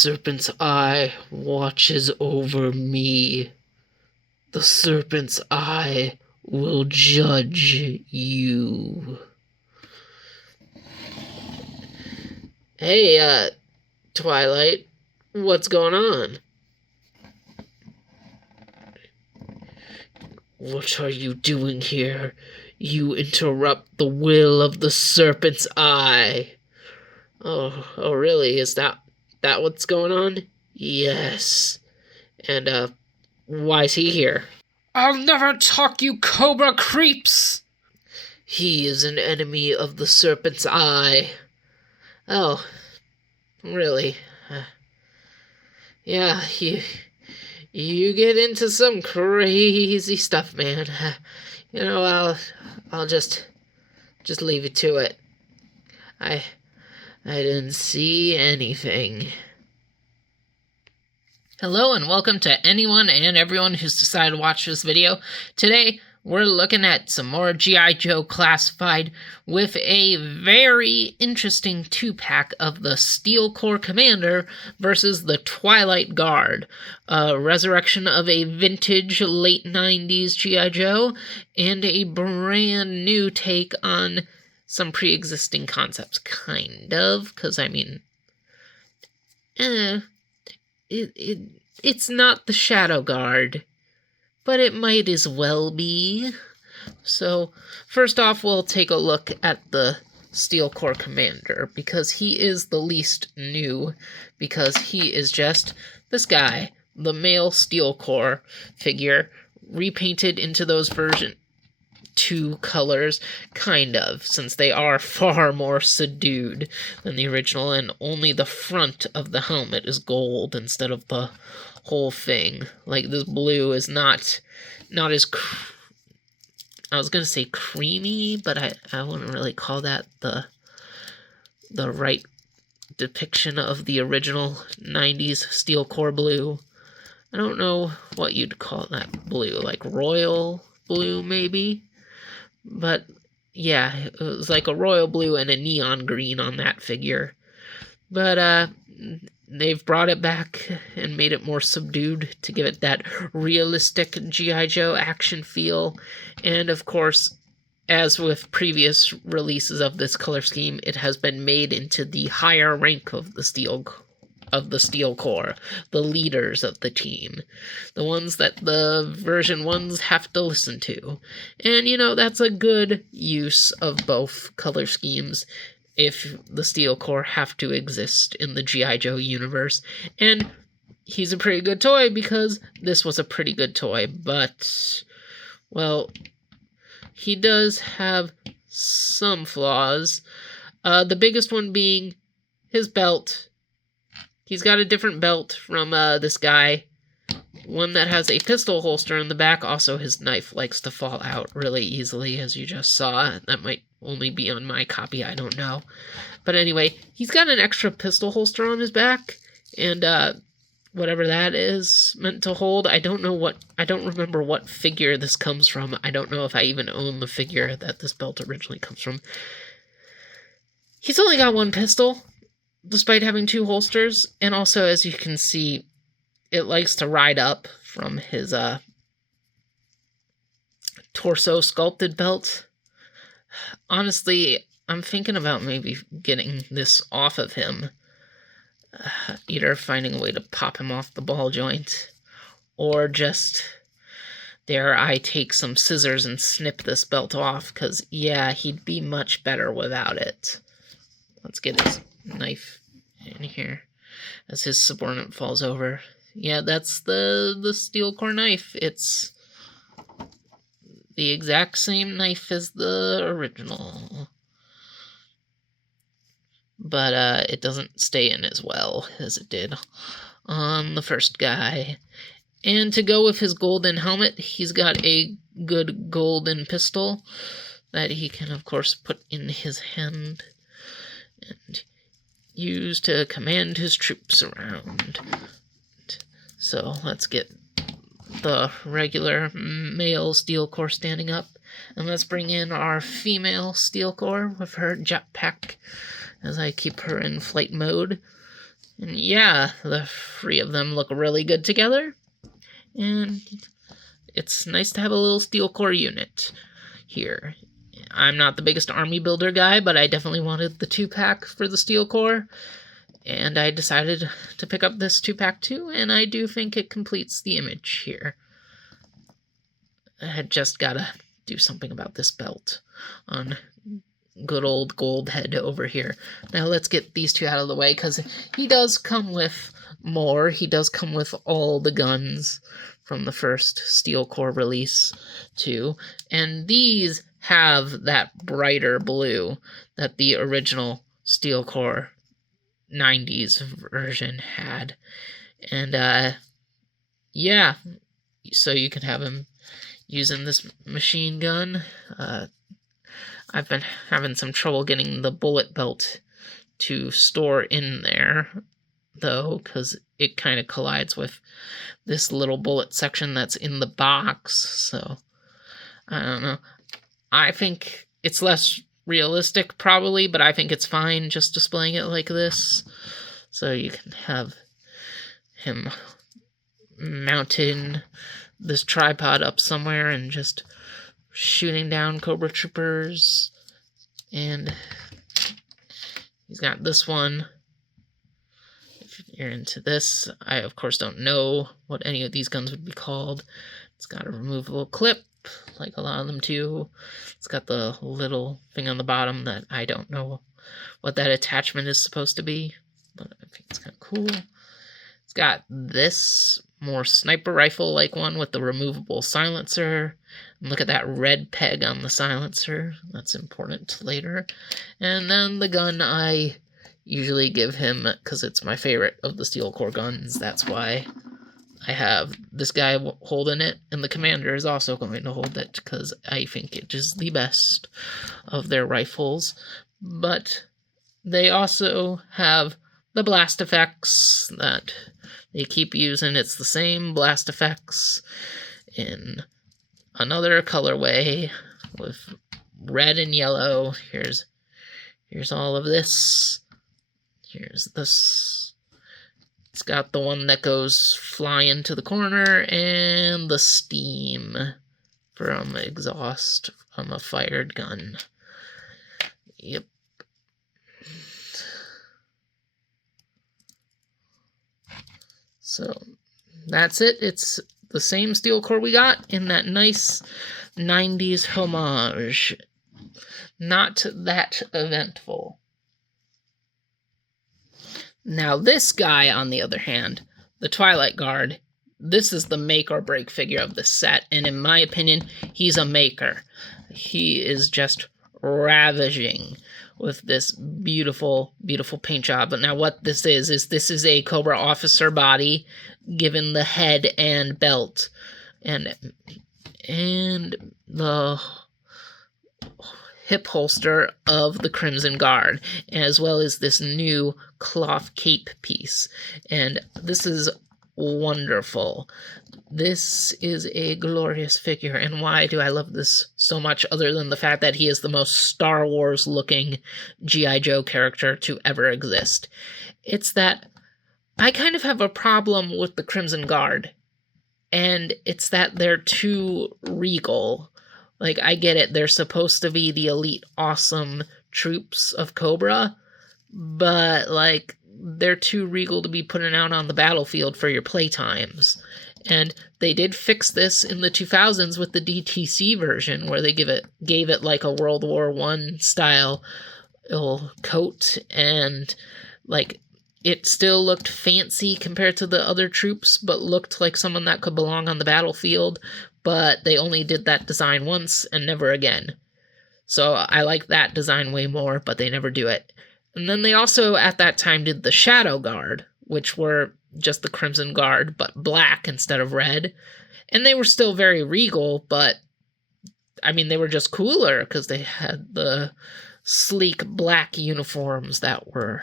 Serpent's Eye watches over me. The Serpent's Eye will judge you. Hey, Twilight, what's going on? What are you doing here? You interrupt the will of the Serpent's Eye. Oh, really? Is that what's going on? Yes. And, why's he here? I'll never talk, you cobra creeps! He is an enemy of the Serpent's Eye. Oh, really? Yeah, you get into some crazy stuff, man. I'll just leave it to it. I didn't see anything. Hello and welcome to anyone and everyone who's decided to watch this video. Today, we're looking at some more G.I. Joe Classified with a very interesting 2-pack of the Steel Corps Commander versus the Twilight Guard. A resurrection of a vintage late 90s G.I. Joe and a brand new take on some pre-existing concepts, kind of, because, I mean, it's not the Shadow Guard, but it might as well be. So, first off, we'll take a look at the Steel Corps Commander, because he is the least new, because he is just this guy, the male Steel Corps figure, repainted into those version 2 colors, kind of, since they are far more subdued than the original, and only the front of the helmet is gold instead of the whole thing. Like, this blue is not as I was gonna say creamy, but I wouldn't really call that the right depiction of the original 90s Steel Corps blue. I don't know what you'd call that blue, like royal blue, maybe? But, yeah, it was like a royal blue and a neon green on that figure. But, they've brought it back and made it more subdued to give it that realistic G.I. Joe action feel. And, of course, as with previous releases of this color scheme, it has been made into the higher rank of the Steel Corps, the leaders of the team, the ones that the version 1s have to listen to. And, that's a good use of both color schemes if the Steel Corps have to exist in the G.I. Joe universe. And he's a pretty good toy because this was a pretty good toy, but, well, he does have some flaws. The biggest one being his belt. He's got a different belt from this guy, one that has a pistol holster in the back. Also, his knife likes to fall out really easily, as you just saw. That might only be on my copy, I don't know. But anyway, he's got an extra pistol holster on his back, and whatever that is meant to hold, I don't remember what figure this comes from. I don't know if I even own the figure that this belt originally comes from. He's only got one pistol, despite having 2 holsters, and also, as you can see, it likes to ride up from his torso sculpted belt. Honestly, I'm thinking about maybe getting this off of him, either finding a way to pop him off the ball joint, or just, dare I take some scissors and snip this belt off, because, yeah, he'd be much better without it. Let's get his knife in here as his subordinate falls over. Yeah, that's the Steel Corps knife. It's the exact same knife as the original, but it doesn't stay in as well as it did on the first guy. And to go with his golden helmet, he's got a good golden pistol that he can, of course, put in his hand and use to command his troops around. So let's get the regular male Steel Corps standing up, and let's bring in our female Steel Corps with her jetpack as I keep her in flight mode. And yeah, the three of them look really good together. And it's nice to have a little steel core unit here. I'm not the biggest army builder guy, but I definitely wanted the 2-pack for the steel core. And I decided to pick up this 2-pack too, and I do think it completes the image here. I had just gotta do something about this belt on good old Goldhead over here. Now let's get these two out of the way, because he does come with more. He does come with all the guns from the first Steel Core release too, and these have that brighter blue that the original Steel Core 90s version had. And yeah, so you can have him using this machine gun. I've been having some trouble getting the bullet belt to store in there, though, because it kind of collides with this little bullet section that's in the box, so I don't know. I think it's less realistic, probably, but I think it's fine just displaying it like this. So you can have him mounting this tripod up somewhere and just shooting down Cobra Troopers. And he's got this one. If you're into this, I of course don't know what any of these guns would be called. It's got a removable clip, like a lot of them do. It's got the little thing on the bottom that I don't know what that attachment is supposed to be, but I think it's kind of cool. It's got this more sniper rifle-like one with the removable silencer. And look at that red peg on the silencer. That's important later. And then the gun I usually give him, because it's my favorite of the Steel Core guns. That's why I have this guy holding it, and the commander is also going to hold it, because I think it is the best of their rifles. But they also have the blast effects that they keep using. It's the same blast effects in another colorway with red and yellow. Here's all of this. Here's this. It's got the one that goes flying to the corner and the steam from exhaust from a fired gun. Yep. So that's it. It's the same Steel Core we got in that nice 90s homage. Not that eventful. Now this guy, on the other hand, the Twilight Guard, this is the make or break figure of the set, and in my opinion, he's a maker. He is just ravishing with this beautiful, beautiful paint job. But now what this is this is a Cobra officer body given the head and belt, and the hip holster of the Crimson Guard, as well as this new cloth cape piece. And this is wonderful. This is a glorious figure, and why do I love this so much, other than the fact that he is the most Star Wars looking G.I. Joe character to ever exist? It's that I kind of have a problem with the Crimson Guard, and it's that they're too regal. Like, I get it, they're supposed to be the elite, awesome troops of Cobra, but, like, they're too regal to be putting out on the battlefield for your playtimes. And they did fix this in the 2000s with the DTC version, where they gave it like a World War I style coat, and, like, it still looked fancy compared to the other troops, but looked like someone that could belong on the battlefield. But they only did that design once and never again. So I like that design way more, but they never do it. And then they also, at that time, did the Shadow Guard, which were just the Crimson Guard, but black instead of red. And they were still very regal, but, I mean, they were just cooler, because they had the sleek black uniforms that were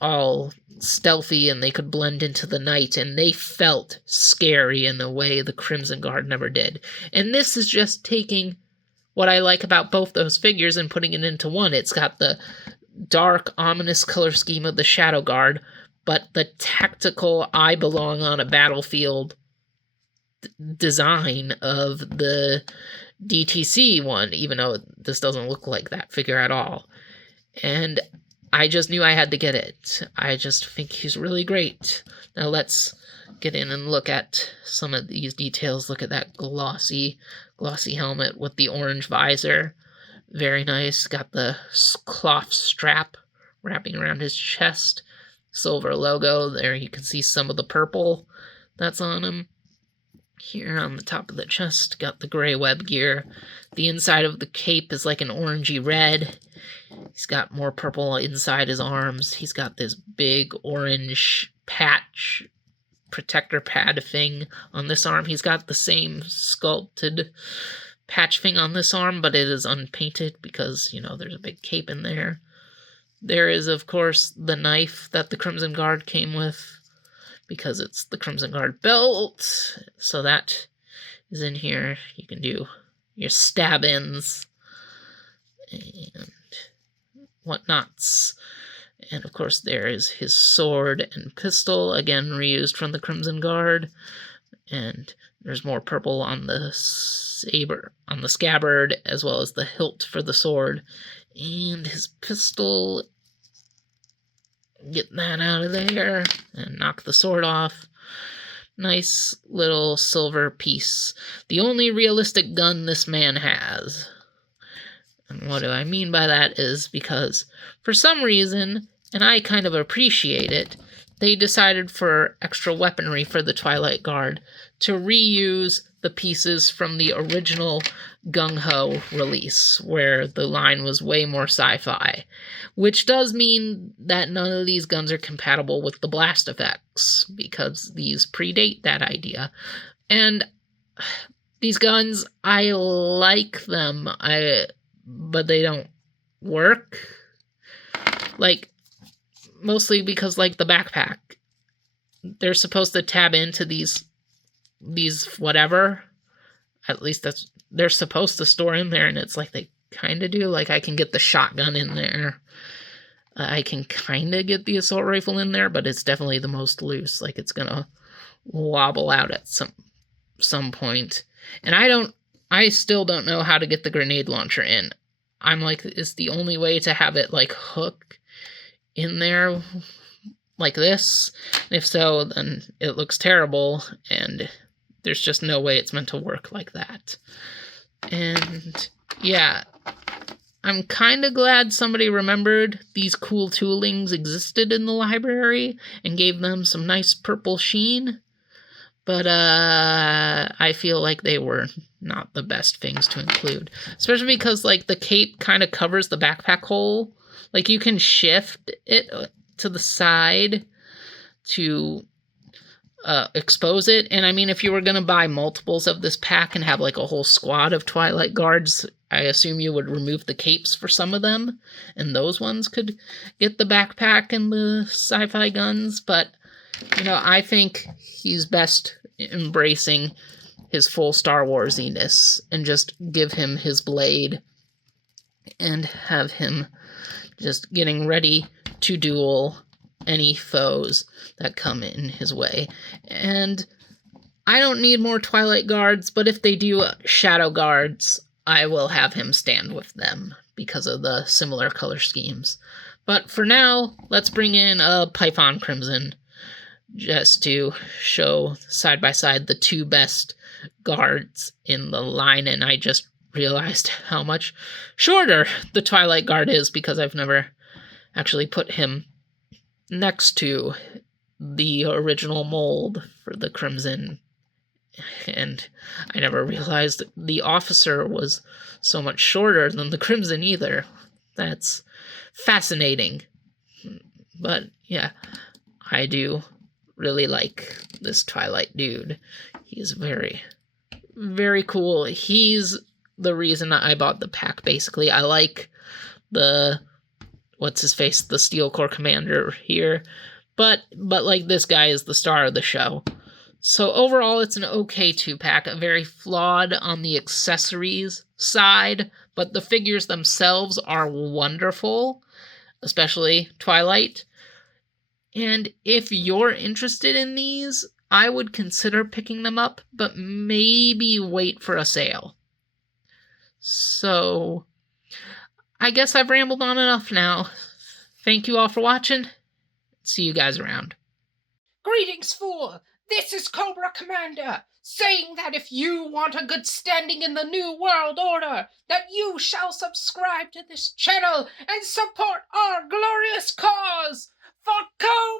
all stealthy, and they could blend into the night, and they felt scary in a way the Crimson Guard never did. And this is just taking what I like about both those figures and putting it into one. It's got the dark, ominous color scheme of the Shadow Guard, but the tactical I belong on a battlefield design of the DTC one, even though this doesn't look like that figure at all. And I just knew I had to get it. I just think he's really great. Now let's get in and look at some of these details. Look at that glossy helmet with the orange visor. Very nice. Got the cloth strap wrapping around his chest. Silver logo. There you can see some of the purple that's on him. Here on the top of the chest, got the gray web gear. The inside of the cape is like an orangey red. He's got more purple inside his arms. He's got this big orange patch, protector pad thing on this arm. He's got the same sculpted patch thing on this arm, but it is unpainted because, you know, there's a big cape in there. There is, of course, the knife that the Crimson Guard came with, because it's the Crimson Guard belt. So that is in here. You can do your stab-ins and whatnots. And of course there is his sword and pistol, again reused from the Crimson Guard. And there's more purple on the saber, on the scabbard, as well as the hilt for the sword. And his pistol, get that out of there and knock the sword off. Nice little silver piece. The only realistic gun this man has. And what do I mean by that is because for some reason, and I kind of appreciate it, they decided for extra weaponry for the Twilight Guard to reuse the pieces from the original Gung-Ho release, where the line was way more sci-fi, which does mean that none of these guns are compatible with the blast effects, because these predate that idea. And these guns, I like them, but they don't work. Like, mostly because, like, the backpack, they're supposed to tab into these whatever, at least they're supposed to store in there, and it's like they kind of do. Like, I can get the shotgun in there, I can kind of get the assault rifle in there, but it's definitely the most loose. Like, it's gonna wobble out at some point. And I still don't know how to get the grenade launcher in. I'm like, it's the only way to have it, like, hook in there like this. And if so, then it looks terrible, and there's just no way it's meant to work like that. And yeah, I'm kind of glad somebody remembered these cool toolings existed in the library and gave them some nice purple sheen. But I feel like they were not the best things to include. Especially because, like, the cape kind of covers the backpack hole. Like, you can shift it to the side to expose it. And I mean, if you were going to buy multiples of this pack and have, like, a whole squad of Twilight Guards, I assume you would remove the capes for some of them, and those ones could get the backpack and the sci-fi guns. But, you know, I think he's best embracing his full Star Wars-iness and just give him his blade and have him just getting ready to duel any foes that come in his way. And I don't need more Twilight Guards, but if they do Shadow Guards, I will have him stand with them because of the similar color schemes. But for now, let's bring in a Python Crimson just to show side by side the two best guards in the line. And I just realized how much shorter the Twilight Guard is because I've never actually put him next to the original mold for the Crimson, and I never realized the officer was so much shorter than the Crimson either. That's fascinating. But yeah, I do really like this Twilight dude. He's very, very cool. He's the reason I bought the pack, basically. I like the what's-his-face, the Steel Corps Commander here, but like, this guy is the star of the show. So overall, it's an okay 2-pack, very flawed on the accessories side, but the figures themselves are wonderful, especially Twilight. And if you're interested in these, I would consider picking them up, but maybe wait for a sale. So, I guess I've rambled on enough now. Thank you all for watching. See you guys around. Greetings, fool! This is Cobra Commander, saying that if you want a good standing in the New World Order, that you shall subscribe to this channel and support our glorious cause for Cobra!